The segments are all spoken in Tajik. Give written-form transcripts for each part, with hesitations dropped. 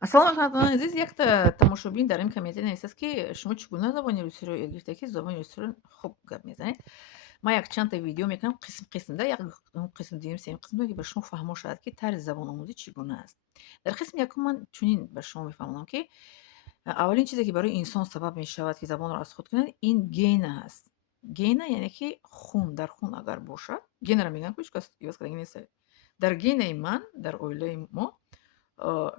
ассалому алайкум ҳамватнони азиз. Як тамошобин дар ин комментари нависааст, ки шумо чӣ гуна забони русиро ёд гирифтед, ки забони русиро хуб гап мезанед. Ман як чанд та видео мекунам қисмда, як қисм дуюм, сеюм қисм, ки ба шумо фаҳмо шавад, ки тарзи забономӯзӣ чӣ гуна аст. Дар қисми якум ман чунин ба шумо мефаҳмонам, ки аввалин чизе, ки барои инсон сабаб мешавад, ки забонро аз худ кунад, ин гена ҳаст. Гена яъне ки хун, дар хун агар бошад, генро мегӯям, ки ҳеҷ кас иваз кардаги нест. Дар генаи ман, дар оилаи мо,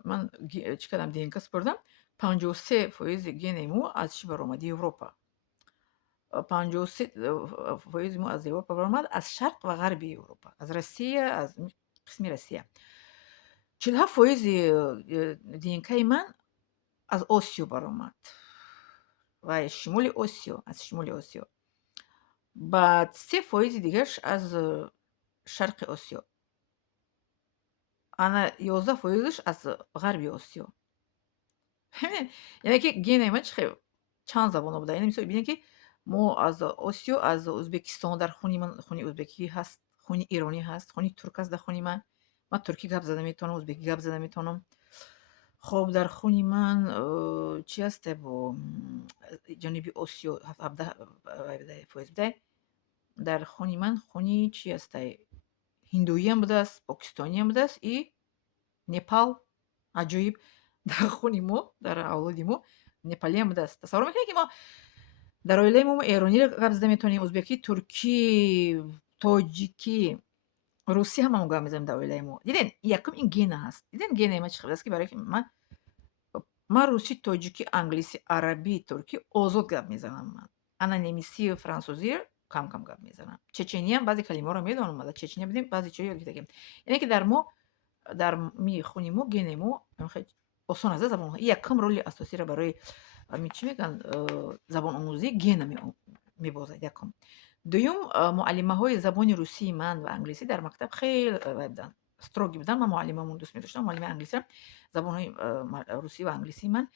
ман чӣ кардам, ДНК супурдам, 53% генаи мо аз чӣ баромад? Европа. 53% мо аз Европа баромад, аз шарқ ва ғарби Европа, аз Россия, аз қисми Россия. 47% ДНКи ман аз Осиё баромад ва шимоли Осиё, аз шимоли Осиё. Баъд 3% дигараш аз шарқи Осиё. Ана 11% аз ғарби Осиё. Яъне ки генаи ман чанд забонҳо буда. Яъне мисол бинед, ки мо аз Осиё, аз Ӯзбекистон, дар хуни ман хуни ӯзбекӣ ҳаст, хуни иронӣ ҳаст, хуни турк ҳаст дар хуни ман. Ман туркӣ гап зада метавонам, ӯзбекӣ гап зада метавонам. Хоб дар хуни ман чӣ ҳасте бо ҷануби Осиё 17% буда. Дар хуни ман хуни чӣ ҳастай? Ҳиндуиам будааст, покистониам будааст и Непал. Аҷоиб, дар хуни мо, дар авлоди мо непалиам будааст. Тасаввур мекунед, ки мо дар оилаи мо эрониро гап зада метавонем, ӯзбекӣ, туркӣ, тоҷикӣ, русӣ ҳамамон гап мезанем дар оилаи мо. Диден, якум ин гена ҳаст. Диден генаи ман чӣ қадр аст, ки барои ки ман русӣ, тоҷикӣ, англисӣ, арабӣ, туркӣ озод гап мезанам ман. Ана немисию, французиро кам-кам гап мезанам. Чечениам баъзе калимаҳоро медонам, дар Чечения будем, баъзе чиzo ёд гирифтагем. Яъне ки дар мо, дар хуни мо, генаи мо хеле осон аст забонҳо. Ин якум роли асосиро барои чӣ мегӯянд, забономӯзӣ гена мебозад. Якум. Дуюм, муаллимаҳои забони русии ман ва англисӣ дар мактаб хеле буданд, строги буданд. Ман муаллимамон дӯст медоштам. Муаллимаи англисиам забонҳои русӣ ва англисии ман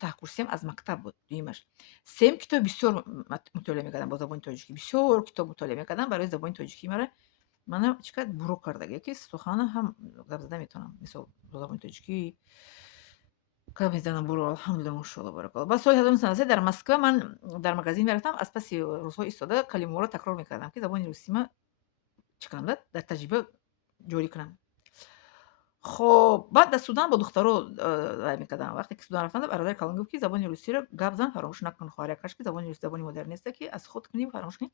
таҳкурсиям аз мактаб буд. Дуюмаш. Сеюм, китоби бисёр мутолиа мекардам бо забони тоҷикӣ. Бисёр китоб мутолиа мекардам барои забони тоҷикӣ. Мана чӣ қадр бурӯ кардагӣ, ки сухана ҳам гап зада метавонам. Мисол бо забони тоҷикӣ гап мезанам бурӯ, алҳамдулилла, мошоалла, баракалло. Баъд соли 1993 дар Москва ман дар магазин мерафтам, аз паси рӯзҳо истода калимаҳоро такрор мекардам, ки забони русии ман чӣ кунам, дар таҷриба ҷорӣ кунам. Хоб, баъд дар Судан бо духтаро вай мекардам. Вақте ки Судан рафтам, бародари калон гуфт, ки забони русиро гап зан, фаромӯш накун, хоҳарякаш, ки забони русӣ забони модерн нест, ки аз худ кунӣ, фаромӯш кунӣ.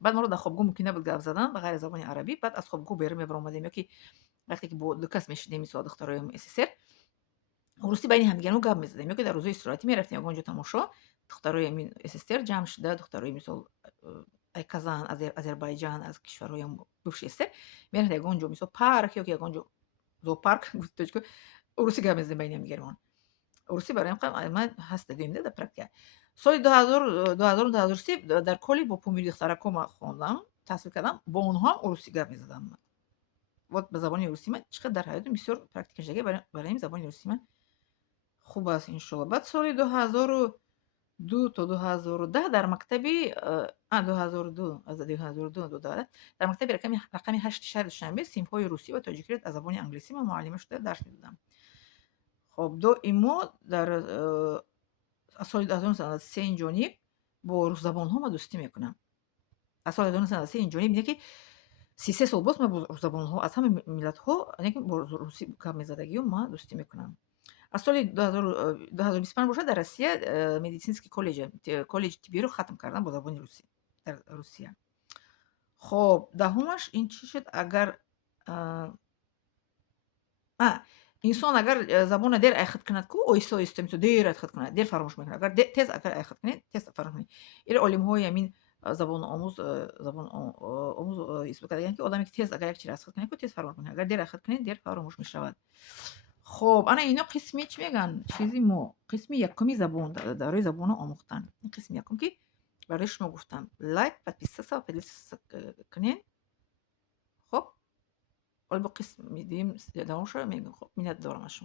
Баъд маро дар хобгоҳ мумкин набуд гап задан ба ғайри забони арабӣ. Баъд аз хобгоҳ берун мебаромадем, ёки вақте ки бо ду кас мешидем, мисол духтарои СССР, русӣ байни ҳамдигармон гап мезадем, ёки дар рӯзҳои истироҳатӣ мерафтем ягон ҷо тамошо, духтарои СССР ҷамъ шуда, духтарои мисол Казан, Азербайҷан, аз кишварҳои бывши СССР мерафтем ягон ҷо, мисол парк ёки ягон ҷо зоопарк, русӣ гап мезадем байни ҳамдигармон. Русӣ барои ман ҳаст дидем дар практика. Соли 2000-2003 дар коллеҷ бо помили духтарако ман хондам, таҳсил кардам, бо онҳоам русӣ гап мезадам ман. Вот ба забони русии ман чӣ қадр дар ҳаётам бисёр практика шудагӣ, барои ин забони русии ман хуб аст, иншоалло. Баъд соли 2002 то 2010 дар мактаби 2002 дар мактаби рақами 8 шаҳри Душанбе синфҳои русӣ ва тоҷикиро аз забони англисӣ ман муаллима шуда дарс медодам. Хоб, доимо дар аз соли 1993 инҷониб бо рӯззабонҳо ман дӯстӣ мекунам. Аз соли 1993 инҷониб, бинед ки 33 сол боз ман бо рӯззабонҳо аз ҳама миллатҳо, бо русӣ гап мезадагиём ман дӯстӣ мекунам. Аз соли 2025 бошад дар Россия медицинский коллеҷи тиббиро хатм кардам бо забони русӣ дар Русия. Хоб, даҳумаш ин чӣ шуд? Агар инсон агар забона дер айхид кунад, ку оҳиста-оҳиста, мисол дер айхид кунад, дер фаромӯш мекунад. Агар тез айхид кунед, тез фаромӯш мекунед. Иро олимҳои ҳамин забономӯз исбот кардагианд, ки одаме ки тез агар як чизро айхид кунад, тез фаромӯш мекунад. Агар дер айхид кунед, дер фаромӯш мешавад. Хоб, ана ино қисми чӣ мегӯянд, чизи мо, қисми якуми забон, дарои забонро омӯхтан. Ин қисми якум, ки барои шумо гуфтам. Лайк, подписаться ва поделиться кунед. Хоб, ҳоло бо қисми дуюм давом шуда мегӯям. Хоб, миннат дорам аз шумо.